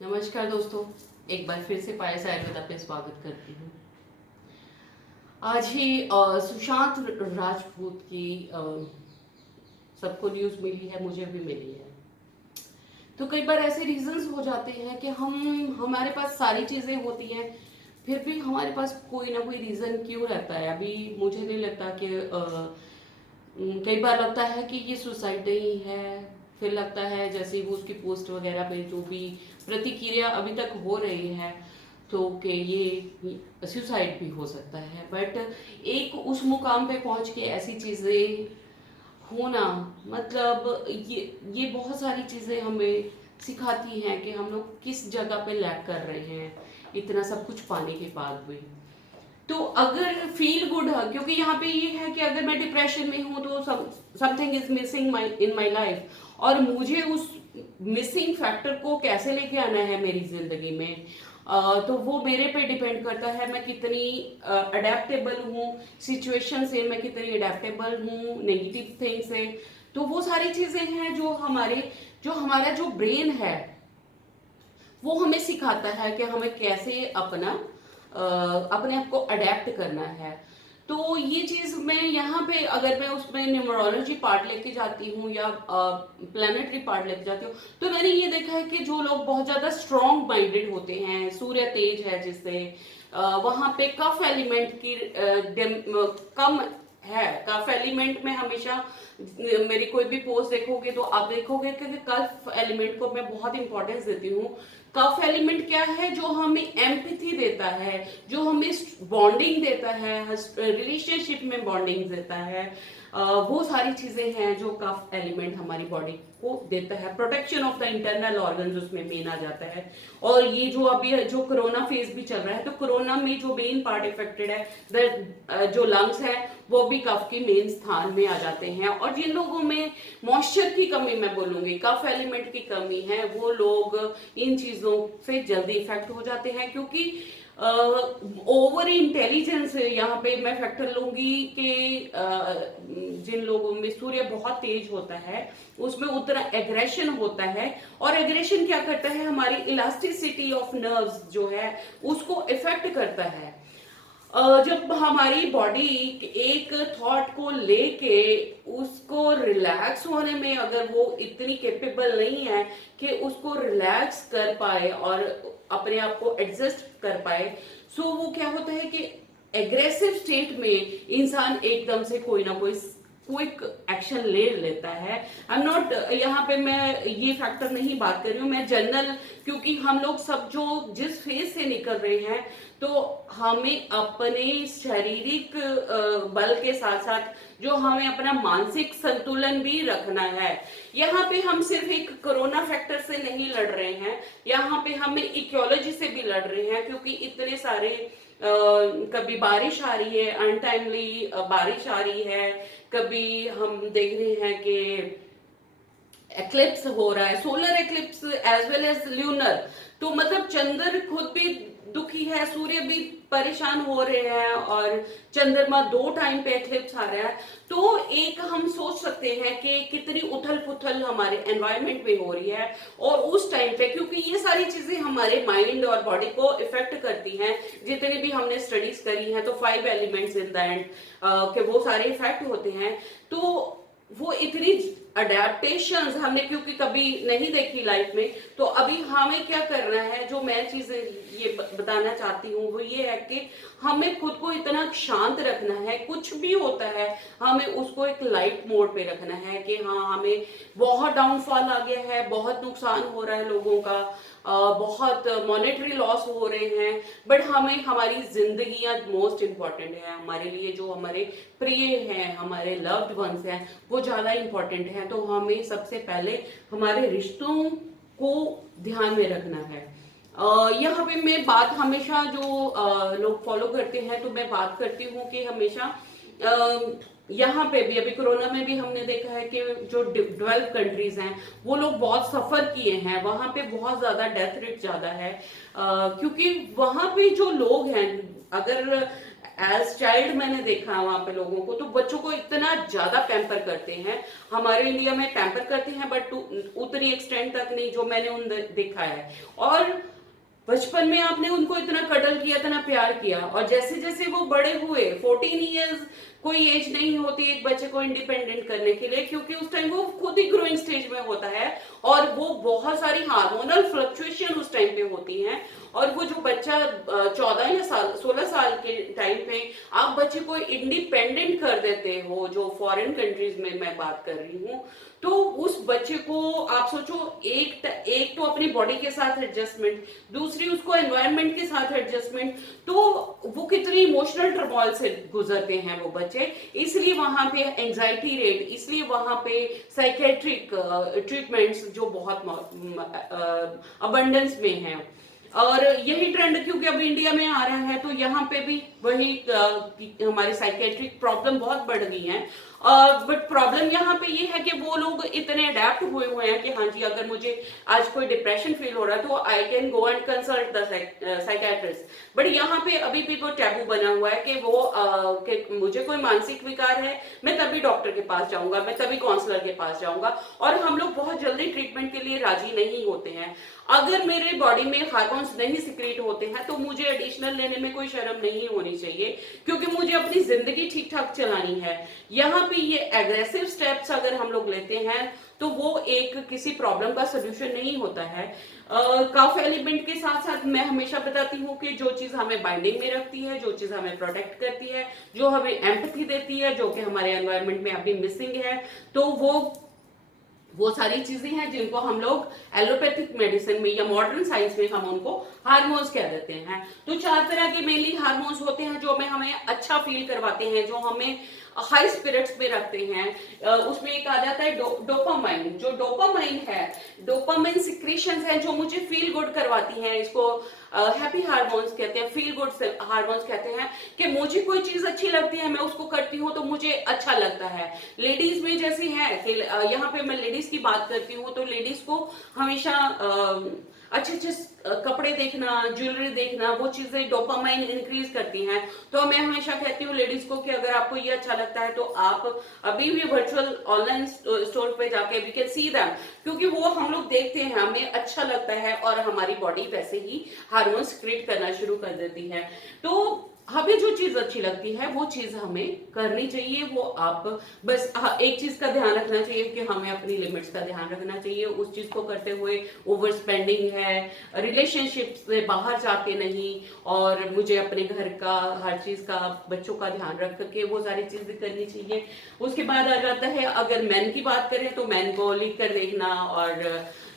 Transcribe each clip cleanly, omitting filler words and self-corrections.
नमस्कार दोस्तों, एक बार फिर से पायस आयुर्वेदा पे स्वागत करती हूँ। आज ही सुशांत राजपूत की सबको न्यूज़ मिली है, मुझे भी मिली है। तो कई बार ऐसे रीजंस हो जाते हैं कि हमारे पास सारी चीज़ें होती हैं, फिर भी हमारे पास कोई ना कोई रीज़न क्यों रहता है। अभी मुझे नहीं लगता कि कई बार लगता है कि ये सुसाइड नहीं है, फिर लगता है जैसे वो उसकी पोस्ट वगैरह पे जो भी प्रतिक्रिया अभी तक हो रही है तो कि ये सुसाइड भी हो सकता है। बट एक उस मुकाम पे पहुंच के ऐसी चीज़ें होना, मतलब ये बहुत सारी चीज़ें हमें सिखाती हैं कि हम लोग किस जगह पे लैग कर रहे हैं इतना सब कुछ पाने के बाद भी। तो अगर फील गुड है, क्योंकि यहाँ पे ये है कि अगर मैं डिप्रेशन में हूँ तो something is missing my in my life, और मुझे उस मिसिंग फैक्टर को कैसे लेके आना है मेरी जिंदगी में। तो वो मेरे पे डिपेंड करता है मैं कितनी अडेप्टेबल हूँ सिचुएशन से, मैं कितनी अडेप्टेबल हूँ नेगेटिव थिंग से। तो वो सारी चीजें हैं जो हमारा जो ब्रेन है वो हमें सिखाता है कि हमें कैसे अपने आप को अडेप्ट करना है। तो ये चीज मैं यहाँ पे अगर मैं उसमें न्यूमरोलॉजी पार्ट लेके जाती हूँ या प्लानिटरी पार्ट लेके जाती हूँ, तो मैंने ये देखा है कि जो लोग बहुत ज्यादा स्ट्रॉन्ग माइंडेड होते हैं, सूर्य तेज है जिससे वहां पे कफ एलिमेंट की कम है। कफ एलिमेंट में हमेशा मेरी कोई भी पोस्ट देखोगे तो आप देखोगे कि कफ एलिमेंट को मैं बहुत इंपॉर्टेंस देती हूँ। कफ एलिमेंट क्या है? जो हमें एम्पैथी देता है, जो हमें बॉन्डिंग देता है, रिलेशनशिप में बॉन्डिंग देता है। वो सारी चीजें हैं जो कफ एलिमेंट हमारी बॉडी को देता है। Protection of the internal organs उसमें मेन आ जाता है। और ये जो अभी जो कोरोना फेज भी चल रहा है, तो कोरोना में जो मेन पार्ट इफेक्टेड है जो लंग्स है, वो भी कफ के मेन स्थान में आ जाते हैं। और जिन लोगों में मॉइस्चर की कमी, मैं बोलूंगी कफ एलिमेंट की कमी है, वो लोग इन चीजों से जल्दी इफेक्ट हो जाते हैं। क्योंकि ओवर इंटेलिजेंस यहाँ पे मैं फैक्टर लूंगी कि जिन लोगों में सूर्य बहुत तेज होता है उसमें उतना एग्रेशन होता है। और एग्रेशन क्या करता है? हमारी इलास्टिसिटी ऑफ नर्व्स जो है उसको इफेक्ट करता है। जब हमारी बॉडी एक थॉट को लेके उसको रिलैक्स होने में अगर वो इतनी कैपेबल नहीं है कि उसको रिलैक्स कर पाए और अपने आप को एडजस्ट कर पाए, सो वो क्या होता है कि एग्रेसिव स्टेट में इंसान एकदम से कोई ना कोई क्विक एक्शन ले लेता है। आई एम नॉट, यहाँ पे मैं ये फैक्टर नहीं बात कर रही हूँ, मैं जनरल, क्योंकि हम लोग सब जो जिस फेज से निकल रहे हैं, तो हमें अपने शारीरिक बल के साथ साथ जो हमें अपना मानसिक संतुलन भी रखना है। यहाँ पे हम सिर्फ एक कोरोना फैक्टर से नहीं लड़ रहे हैं, यहाँ पे हमें इकोलॉजी से भी लड़ रहे हैं। क्योंकि इतने सारे कभी बारिश आ रही है, अनटाइमली बारिश आ रही है, कभी हम देख रहे हैं कि एक्लिप्स हो रहा है, solar eclipse as well as lunar. तो मतलब चंद्र खुद भी दुखी है, सूर्य भी परेशान हो रहे हैं, और चंद्रमा दो टाइम पे एक्लिप्स आ रहा है। तो एक हम सोच सकते हैं कि कितनी उथल पुथल हमारे एनवायरनमेंट में हो रही है। और उस टाइम पे, क्योंकि ये सारी चीजें हमारे माइंड और बॉडी को इफेक्ट करती हैं, जितनी भी हमने स्टडीज करी हैं, तो 5 एलिमेंट्स इन द एंड के वो सारे इफेक्ट होते हैं। तो वो इतनी अडेप्टेशंस हमने क्योंकि कभी नहीं देखी लाइफ में, तो अभी हमें क्या करना है, जो मैं चीजें ये बताना चाहती हूँ वो ये है कि हमें खुद को इतना शांत रखना है, कुछ भी होता है हमें उसको एक लाइट मोड पे रखना है कि हाँ, हमें बहुत डाउनफॉल आ गया है, बहुत नुकसान हो रहा है लोगों का, बहुत मॉनेटरी लॉस हो रहे हैं, बट हमें हमारी जिंदगियां मोस्ट इम्पॉर्टेंट है हमारे लिए। जो हमारे प्रिय हैं, हमारे लव्ड वंस हैं, वो ज्यादा इम्पोर्टेंट है। तो हमें सबसे पहले हमारे रिश्तों को ध्यान में रखना है। यहाँ पे मैं बात हमेशा जो लोग फॉलो करते हैं, तो मैं बात करती हूँ कि हमेशा यहाँ पे भी अभी कोरोना में भी हमने देखा है कि जो डेवलप कंट्रीज हैं वो लोग बहुत सफर किए हैं, वहां पे बहुत ज्यादा डेथ रेट ज्यादा है। क्योंकि वहां पे जो लोग हैं, अगर एज चाइल्ड मैंने देखा वहां पे लोगों को, तो बच्चों को इतना ज्यादा पैम्पर करते हैं। हमारे इंडिया में पैम्पर करते हैं बट उतनी एक्सटेंट तक नहीं जो मैंने उन देखा है। और बचपन में आपने उनको इतना कडल किया, इतना प्यार किया, और जैसे जैसे वो बड़े हुए, 14 ईयर्स कोई एज नहीं होती एक बच्चे को इंडिपेंडेंट करने के लिए, क्योंकि उस टाइम वो खुद ही ग्रोइंग स्टेज में होता है और वो बहुत सारी हार्मोनल फ्लक्चुएशन उस टाइम पे होती हैं। और वो जो बच्चा 14 या 16 साल के टाइम पे आप बच्चे को इंडिपेंडेंट कर देते हो, जो फॉरेन कंट्रीज में मैं बात कर रही हूँ, तो उस बच्चे को आप सोचो, एक तो अपनी बॉडी के साथ एडजस्टमेंट, दूसरी उसको एनवायरनमेंट के साथ एडजस्टमेंट, तो वो कितनी इमोशनल टर्मोइल से गुजरते हैं वो बच्चे। इसलिए वहां पे एंजाइटी रेट, इसलिए वहां पे साइकेट्रिक ट्रीटमेंट्स जो बहुत अबंडेंस में है। और यही ट्रेंड क्योंकि अब इंडिया में आ रहा है, तो यहाँ पे भी वही हमारी साइकेट्रिक प्रॉब्लम बहुत बढ़ गई है। बट प्रॉब्लम यहाँ पे ये है कि वो लोग इतने अडेप्ट हुए हुए हैं कि हाँ जी, अगर मुझे आज कोई डिप्रेशन फील हो रहा है तो I can go and consult the psychiatrist. But यहाँ पे अभी भी वो टैबू बना हुआ है कि मुझे कोई मानसिक विकार है, मैं तभी डॉक्टर के पास जाऊंगा, मैं तभी काउंसलर के पास जाऊंगा। और हम लोग बहुत जल्दी ट्रीटमेंट के लिए राजी नहीं होते हैं। अगर मेरे बॉडी में हार्मोन्स नहीं सिक्रेट होते हैं तो मुझे एडिशनल लेने में कोई शर्म नहीं होनी चाहिए, क्योंकि मुझे अपनी जिंदगी ठीक ठाक चलानी है। यहाँ पे ये एग्रेसिव स्टेप्स अगर हम लोग लेते हैं तो वो एक किसी प्रॉब्लम का सोल्यूशन नहीं होता है। काफ एलिमेंट के साथ साथ मैं हमेशा बताती हूँ कि जो चीज हमें बाइंडिंग में रखती है, जो चीज हमें प्रोटेक्ट करती है, जो हमें एम्पैथी देती है, जो कि हमारे एनवायरनमेंट में अभी मिसिंग है, तो वो सारी चीजें हैं जिनको हम लोग एलोपैथिक मेडिसिन में या मॉडर्न साइंस में हम उनको हार्मोन्स कह देते हैं। तो 4 तरह के मेनली हार्मोन्स होते हैं जो हमें अच्छा फील करवाते हैं, जो हमें हाई स्पिरिट्स में रखते हैं। उसमें एक आ जाता है डोपामाइन। जो डोपामाइन है, डोपामाइन सिक्रेशंस हैं जो मुझे फील गुड करवाती हैं। इसको हैप्पी हार्मोन्स कहते हैं, फील गुड हार्मोन्स कहते हैं, कि मुझे कोई चीज अच्छी लगती है, मैं उसको करती हूँ तो मुझे अच्छा लगता है। लेडीज में जैसे है कि यहाँ पे मैं लेडीज की बात करती हूँ, तो लेडीज को हमेशा अच्छे अच्छे कपड़े देखना, ज्वेलरी देखना, वो चीजें डोपामाइन इंक्रीज करती हैं। तो मैं हमेशा कहती हूँ लेडीज को कि अगर आपको ये अच्छा लगता है तो आप अभी भी वर्चुअल ऑनलाइन स्टोर पे जाके वी कैन सी दैम, क्योंकि वो हम लोग देखते हैं, हमें अच्छा लगता है और हमारी बॉडी वैसे ही हार्मोन्स क्रिएट करना शुरू कर देती है। तो हमें जो चीज अच्छी लगती है वो चीज हमें करनी चाहिए। वो आप बस एक चीज का ध्यान रखना चाहिए कि हमें अपनी लिमिट्स का ध्यान रखना चाहिए। उस चीज को करते हुए ओवर स्पेंडिंग है, रिलेशनशिप से बाहर जाके नहीं, और मुझे अपने घर का हर चीज का, बच्चों का ध्यान रख के वो सारी चीजें करनी चाहिए। उसके बाद आ जाता है, अगर मैन की बात करें तो मैन को लिख कर देखना और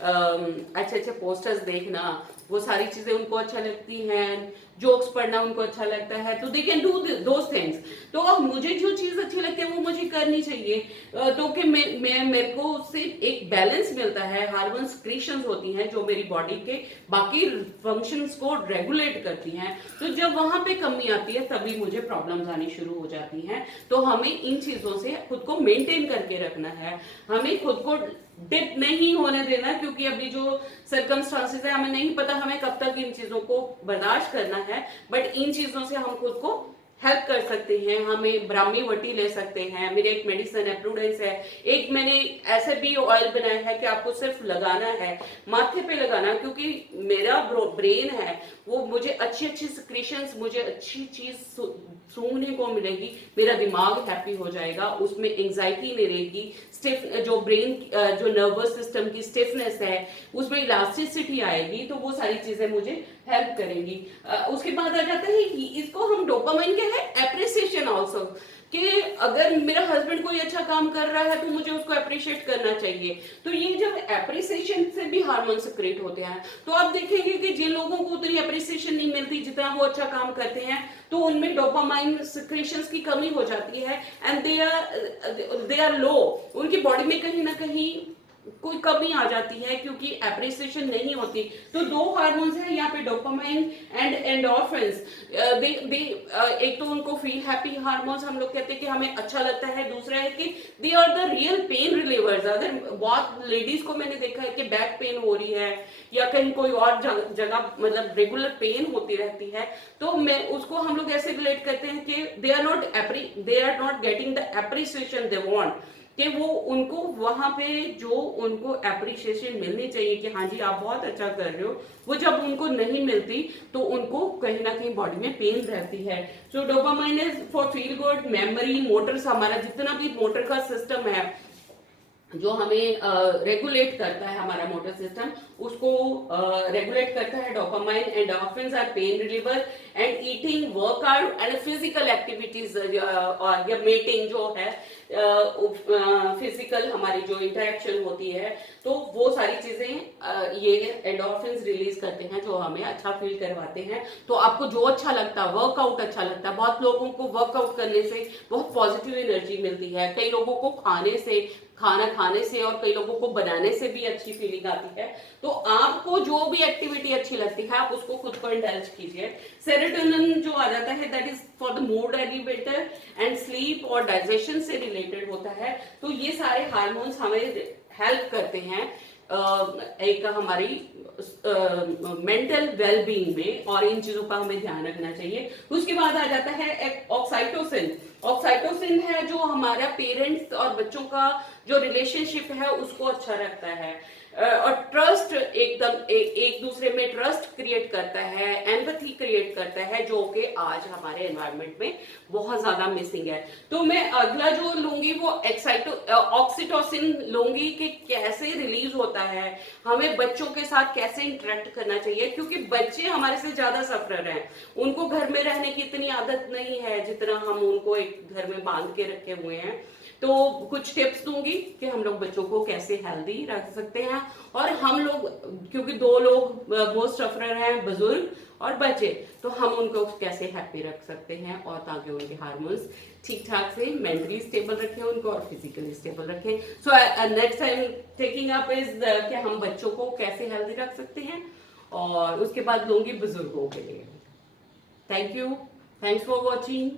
अच्छे अच्छे पोस्टर्स देखना, वो सारी चीजें उनको अच्छा लगती हैं। जोक्स पढ़ना उनको अच्छा लगता है, तो they can do those things. तो मुझे जो चीज अच्छी लगती है वो मुझे करनी चाहिए, तो कि मेरे को उससे एक बैलेंस मिलता है। हार्मोन सिक्रीशंस होती हैं जो मेरी बॉडी के बाकी फंक्शंस को रेगुलेट करती हैं। तो जब वहां पे कमी आती है तभी मुझे प्रॉब्लम्स आनी शुरू हो जाती हैं। तो हमें इन चीजों से खुद को मेंटेन करके रखना है, हमें खुद को डिप नहीं होने देना, क्योंकि अभी जो सर्कमस्टांसेस है हमें नहीं पता हमें कब तक इन चीजों को बर्दाश्त करना है। बट इन चीजों से हम खुद को हेल्प कर सकते हैं। हमें ब्राह्मी वटी ले सकते हैं, मेरे एक मेडिसिन है प्रूडेंस है, एक मैंने ऐसे भी ऑयल बनाया है कि आपको सिर्फ लगाना है, माथे पे लगाना, क्योंकि मेरा ब्रेन है वो मुझे अच्छी अच्छी सिक्रीशंस, मुझे अच्छी चीज सूंघने को मिलेगी, मेरा दिमाग हैप्पी हो जाएगा, उसमें एंजाइटी नहीं रहेगी, स्टिफ जो ब्रेन जो नर्वस सिस्टम की स्टिफनेस है उसमें इलास्टिसिटी आएगी। तो वो सारी चीजें मुझे हेल्प करेंगी। उसके बाद आ जाता है इसको हम डोपामाइन क्या है, एप्रिसिएशन आल्सो, कि अगर मेरा हस्बैंड कोई अच्छा काम कर रहा है तो मुझे उसको अप्रिशिएट करना चाहिए। तो ये जब एप्रिसिएशन से भी हार्मोन सिक्रेट होते हैं, तो आप देखेंगे कि जिन लोगों को उतनी अप्रिसिएशन नहीं मिलती जितना वो अच्छा काम करते हैं, तो उनमें डोपामाइन सिक्रेशंस की कमी हो जाती है एंड दे आर लो। उनकी बॉडी में कहीं ना कहीं कोई कमी आ जाती है क्योंकि एप्रिसिएशन नहीं होती। तो दो हार्मोन्स हैं यहाँ पे, डोपामाइन एंड एंडोर्फिन्स। एक तो उनको फील हैप्पी हार्मोन्स हम लोग कहते हैं कि हमें अच्छा लगता है, दूसरा है कि they are the real pain relievers. अगर बहुत लेडीज को मैंने देखा है कि बैक पेन हो रही है या कहीं कोई और जगह मतलब रेगुलर पेन होती रहती है, तो मैं उसको हम लोग ऐसे रिलेट करते हैं कि they are not getting the appreciation they want, कि वो उनको वहां पे जो उनको एप्रिसिएशन मिलनी चाहिए कि हाँ जी आप बहुत अच्छा कर रहे हो, वो जब उनको नहीं मिलती तो उनको कहीं ना कहीं बॉडी में पेन रहती है। So dopamine is for feel good, memory, motors, हमारा जितना भी मोटर का सिस्टम है जो हमें रेगुलेट करता है, हमारा मोटर सिस्टम उसको रेगुलेट करता है dopamine. Endorphins are pain reliever and eating, workout and physical activities और या मेटिंग जो है, फिजिकल हमारी जो इंटरेक्शन होती है, तो वो सारी चीजें ये एंडोर्फिन्स रिलीज करते हैं जो हमें अच्छा फील करवाते हैं। तो आपको जो अच्छा लगता है, वर्कआउट अच्छा लगता है, बहुत लोगों को वर्कआउट करने से बहुत पॉजिटिव एनर्जी मिलती है, कई लोगों को खाना खाने से और कई लोगों को बनाने से भी अच्छी फीलिंग आती है। तो आपको जो भी एक्टिविटी अच्छी लगती है आप उसको खुद को इंडल्ज कीजिए। सेरोटोनिन जो आ जाता है that is for the mood elevator and sleep और डाइजेशन से रिलेटेड होता है। तो ये सारे हार्मोन्स हमें हेल्प करते हैं एक हमारी मेंटल वेलबींग में, और इन चीजों का हमें ध्यान रखना चाहिए। उसके बाद आ जाता है एक ऑक्साइटोसिन। ऑक्साइटोसिन है जो हमारा पेरेंट्स और बच्चों का जो रिलेशनशिप है उसको अच्छा रखता है और ट्रस्ट एकदम एक दूसरे में ट्रस्ट क्रिएट करता है, एम्पैथी क्रिएट करता है, जो कि आज हमारे एनवायरनमेंट में बहुत ज्यादा मिसिंग है। तो मैं अगला जो लूंगी वो ऑक्सीटोसिन लूंगी कि कैसे रिलीज होता है, हमें बच्चों के साथ कैसे इंटरेक्ट करना चाहिए, क्योंकि बच्चे हमारे से ज्यादा सफरर हैं। उनको घर में रहने की इतनी आदत नहीं है जितना हम उनको एक घर में बांध के रखे हुए हैं। तो कुछ टिप्स दूंगी कि हम लोग बच्चों को कैसे हेल्दी रख सकते हैं, और हम लोग क्योंकि दो लोग मोस्ट सफरर हैं, बुजुर्ग और बच्चे, तो हम उनको कैसे हैप्पी रख सकते हैं और ताकि उनके हार्मोन्स ठीक ठाक से मेंटली स्टेबल रखें उनको और फिजिकली स्टेबल रखें। So next time taking up is कि हम बच्चों को कैसे हेल्दी रख सकते हैं, और उसके बाद लूंगी बुजुर्गों के लिए। Thank you, thanks for watching.